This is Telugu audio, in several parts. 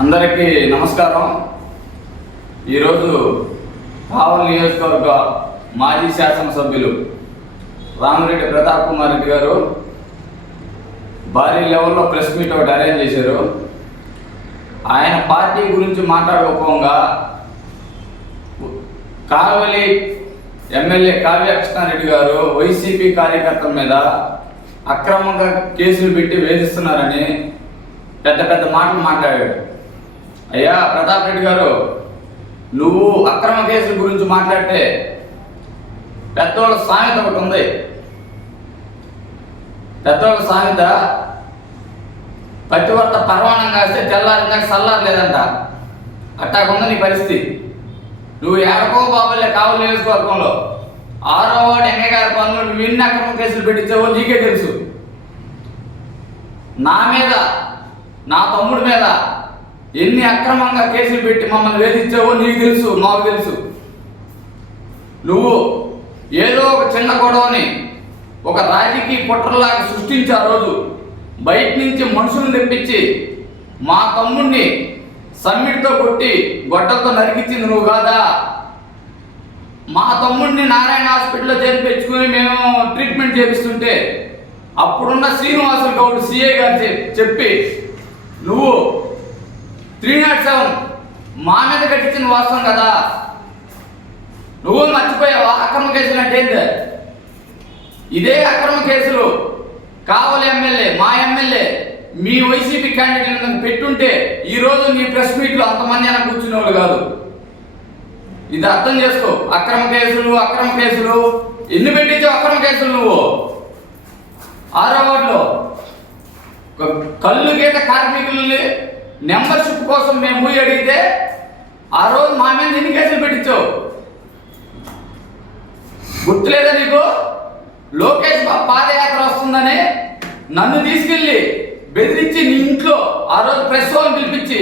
అందరికీ నమస్కారం ఈరోజు కావల్ నియోజకవర్గ మాజీ శాసనసభ్యులు రామిరెడ్డి ప్రతాప్ కుమార్ రెడ్డి గారు భారీ లెవెల్లో ప్రెస్ మీట్ ఒకటి అరేంజ్ చేశారు ఆయన పార్టీ గురించి మాట్లాడుకోకుండా కావలి ఎమ్మెల్యే కావ్య కృష్ణారెడ్డి గారు వైసీపీ కార్యకర్తల మీద అక్రమంగా కేసులు పెట్టి వేధిస్తున్నారని పెద్ద పెద్ద మాటలు మాట్లాడాడు అయ్యా ప్రతాప్ రెడ్డి గారు నువ్వు అక్రమ కేసుల గురించి మాట్లాడితే పెద్దోళ్ళ సామెత ఒకటి ఉంది పెద్దోళ్ళ సామెత పత్తివర్త పర్వాణం కాస్తే తెల్లారిందాక లేదంట అట్టాకుండా నీ పరిస్థితి నువ్వు ఎడకో బాబులే కావు నియోజకవర్గంలో ఆరో వాడు ఎంగయ్య గారి పనులు నువ్వు ఎన్ని అక్రమ కేసులు పెట్టించావో నీకే తెలుసు నా మీద నా తమ్ముడి మీద ఎన్ని అక్రమంగా కేసులు పెట్టి మమ్మల్ని వేధించావో నీకు తెలుసు మాకు తెలుసు నువ్వు ఏదో ఒక చిన్న గొడవని ఒక రాజకీయ పుట్రలాగా సృష్టించి ఆ రోజు బయట నుంచి మనుషులను తెప్పించి మా తమ్ముణ్ణి సమ్మిడితో కొట్టి గొడ్డతో నరికించింది నువ్వు కాదా మా తమ్ముడిని నారాయణ హాస్పిటల్లో చేర్పించుకుని మేము ట్రీట్మెంట్ చేపిస్తుంటే అప్పుడున్న శ్రీనివాసులు గౌడ్ సిఏ గారు చెప్పి నువ్వు త్రీ నాట్ సెవెన్ మా మీద కట్టించిన వాస్తవం కదా నువ్వు మర్చిపోయావా అక్రమ కేసులు అంటే ఇదే అక్రమ కేసులు కావాలి ఎమ్మెల్యే మా ఎమ్మెల్యే మీ వైసీపీ క్యాండిడేట్ పెట్టుంటే ఈరోజు నీ ప్రెస్ మీట్లో అంతమంది అలా వాళ్ళు కాదు ఇది అర్థం చేసుకో అక్రమ కేసులు అక్రమ కేసులు ఎన్ని పెట్టించావు అక్రమ కేసులు నువ్వు ఆరో వార్డులో కళ్ళు గీత కార్మికుల్ని మెంబర్షిప్ కోసం మేము అడిగితే ఆ రోజు మా మీద ఎన్ని కేసులు పెట్టించావు గుర్తులేదా నీకు లోకేష్ పాదయాత్ర వస్తుందని నన్ను తీసుకెళ్ళి బెదిరించి నీ ఇంట్లో ఆ రోజు ప్రెస్ వాళ్ళని పిలిపించి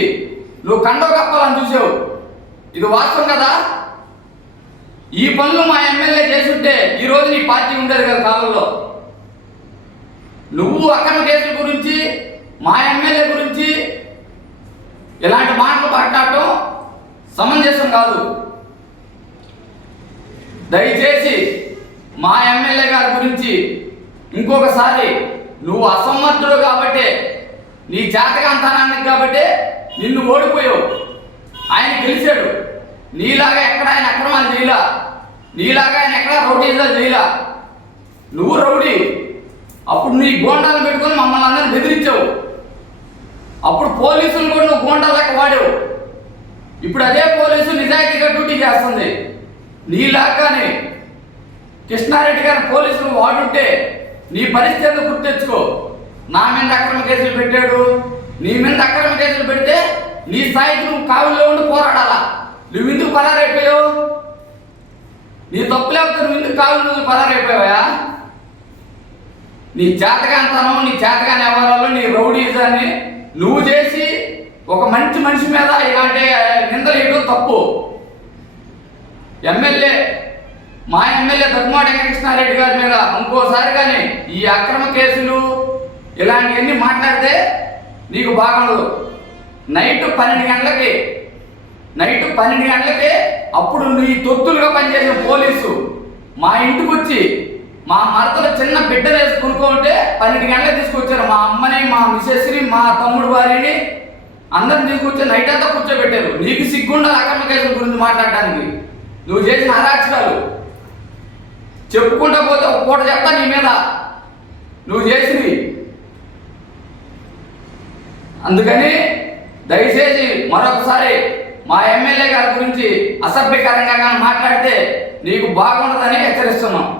నువ్వు కండో కప్పాలని చూసావు ఇది వాస్తవం కదా ఈ పనులు మా ఎమ్మెల్యే చేస్తుంటే ఈరోజు నీ పార్టీ ఉండేది కదా కాలంలో నువ్వు అక్రమ కేసుల గురించి మా ఎమ్మెల్యే గురించి ఇలాంటి మాటలు మాట్లాడటం సమంజసం కాదు దయచేసి మా ఎమ్మెల్యే గారి గురించి ఇంకొకసారి నువ్వు అసమర్థుడు కాబట్టి నీ జాతకాంతనానికి కాబట్టి నిన్ను ఓడిపోయావు ఆయన గెలిచాడు నీలాగా ఎక్కడ ఆయన అక్రమాలు చేయలా నీలాగా ఆయన ఎక్కడ రౌడీజాలు చేయలా నువ్వు రౌడీ అప్పుడు నీ గోండాలు పెట్టుకొని మమ్మల్ని అందరిని బెదిరించావు అప్పుడు పోలీసులు కూడా నువ్వు గోండా లెక్క వాడావు ఇప్పుడు అదే పోలీసు నిజాయితీగా డ్యూటీ చేస్తుంది నీలాగానే కృష్ణారెడ్డి గారు పోలీసులు వాడుంటే నీ పరిస్థితి ఎందుకు గుర్తు తెచ్చుకో నా మీద అక్రమ కేసులు పెట్టాడు నీ మీద అక్రమ కేసులు పెడితే నీ స్థాయికి నువ్వు కావుల్లో ఉండి పోరాడాలా నువ్వు ఎందుకు పరారైపోయావు నీ తప్పు లేకపోతే నువ్వు ఎందుకు కావులు నువ్వు పరారైపోయావా నీ జాతకాంతనం నీ జాతకాన్ని ఎవరాలో నీ రౌడీజాన్ని నువ్వు చేసి ఒక మంచి మనిషి మీద ఇలాంటి నిందలు వేయడం తప్పు ఎమ్మెల్యే మా ఎమ్మెల్యే దగ్గుమాటి కృష్ణారెడ్డి గారి మీద ఇంకోసారి కానీ ఈ అక్రమ కేసులు ఇలాంటివన్నీ మాట్లాడితే నీకు బాగుండదు నైట్ పన్నెండు గంటలకి నైట్ పన్నెండు గంటలకి అప్పుడు నీ తొత్తులుగా పనిచేసిన పోలీసు మా ఇంటికి వచ్చి మా మరతలో చిన్న బిడ్డలు వేసుకుంటుంటే పన్నెండు గంటలకు తీసుకొచ్చారు మా అమ్మని మా మిసెస్ని మా తమ్ముడు వారిని అందరిని తీసుకొచ్చి నైట్ అంతా కూర్చోబెట్టారు నీకు సిగ్గుండా అక్రమ కేసుల గురించి మాట్లాడడానికి నువ్వు చేసిన అరాచకాలు చెప్పుకుంటా పోతే ఒక పూట చెప్తా నీ మీద నువ్వు చేసింది అందుకని దయచేసి మరొకసారి మా ఎమ్మెల్యే గారి గురించి అసభ్యకరంగా కానీ మాట్లాడితే నీకు బాగుండదని హెచ్చరిస్తున్నాం